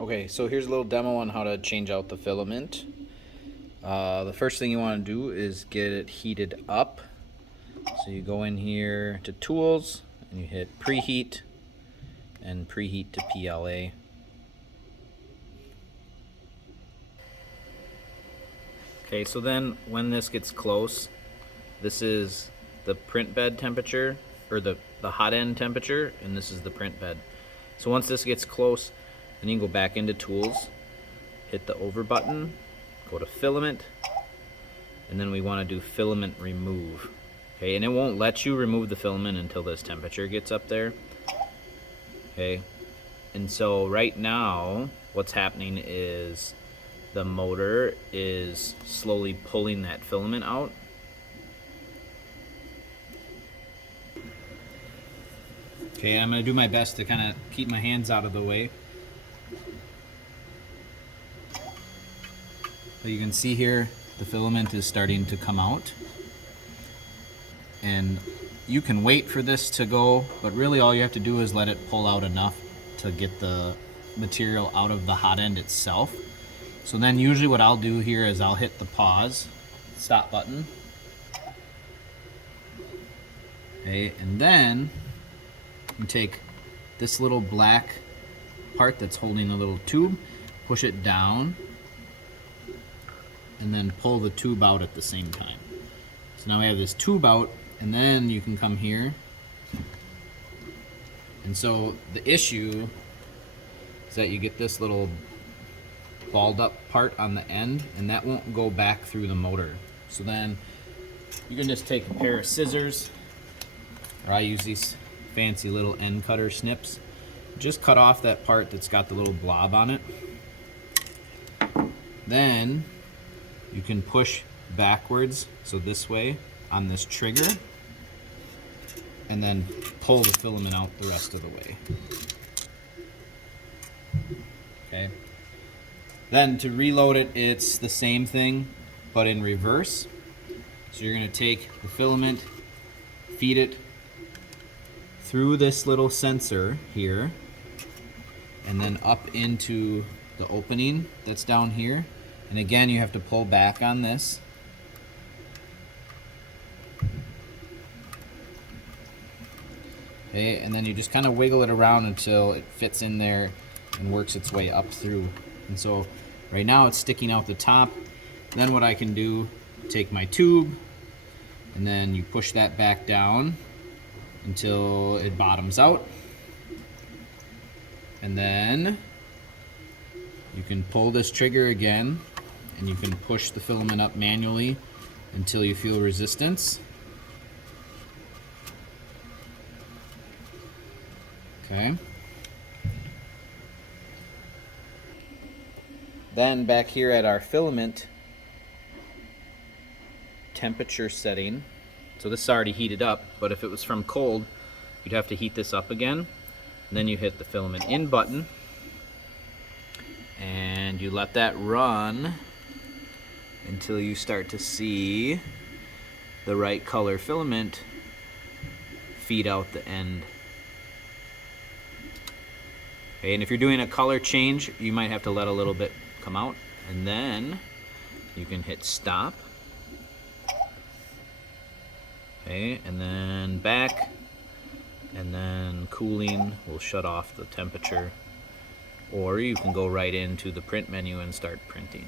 Okay, so here's a little demo on how to change out the filament. The first thing you want to do is get it heated up. So you go in here to Tools and you hit Preheat and Preheat to PLA. Okay, so then when this gets close, this is the print bed temperature, or the hot end temperature, and this is the print bed. So once this gets close, then you can go back into Tools, hit the over button, go to Filament, and then we want to do Filament Remove. Okay, and it won't let you remove the filament until this temperature gets up there. Okay, and so right now what's happening is the motor is slowly pulling that filament out. Okay, I'm going to do my best to kind of keep my hands out of the way. So you can see here the filament is starting to come out. And you can wait for this to go, but really all you have to do is let it pull out enough to get the material out of the hot end itself. So then usually what I'll do here is I'll hit the pause, stop button. Okay, and then you take this little black part that's holding a little tube, push it down, and then pull the tube out at the same time. So now we have this tube out, and then you can come here. And so the issue is that you get this little balled up part on the end, and that won't go back through the motor. So then you can just take a pair of scissors, or I use these fancy little end cutter snips. Just cut off that part that's got the little blob on it. Then you can push backwards, so this way, on this trigger, and then pull the filament out the rest of the way. Okay. Then to reload it, it's the same thing, but in reverse. So you're going to take the filament, feed it through this little sensor here, and then up into the opening that's down here. And again, you have to pull back on this. Okay, and then you just kind of wiggle it around until it fits in there and works its way up through. And so right now it's sticking out the top. Then what I can do, take my tube, and then you push that back down until it bottoms out. And then you can pull this trigger again, and you can push the filament up manually until you feel resistance. Okay. Then back here at our filament temperature setting, so this is already heated up, but if it was from cold, you'd have to heat this up again. And then you hit the filament in button, and you let that run until you start to see the right color filament feed out the end. Okay, and if you're doing a color change, you might have to let a little bit come out, and then you can hit stop. Okay, and then back, and then cooling will shut off the temperature, or you can go right into the print menu and start printing.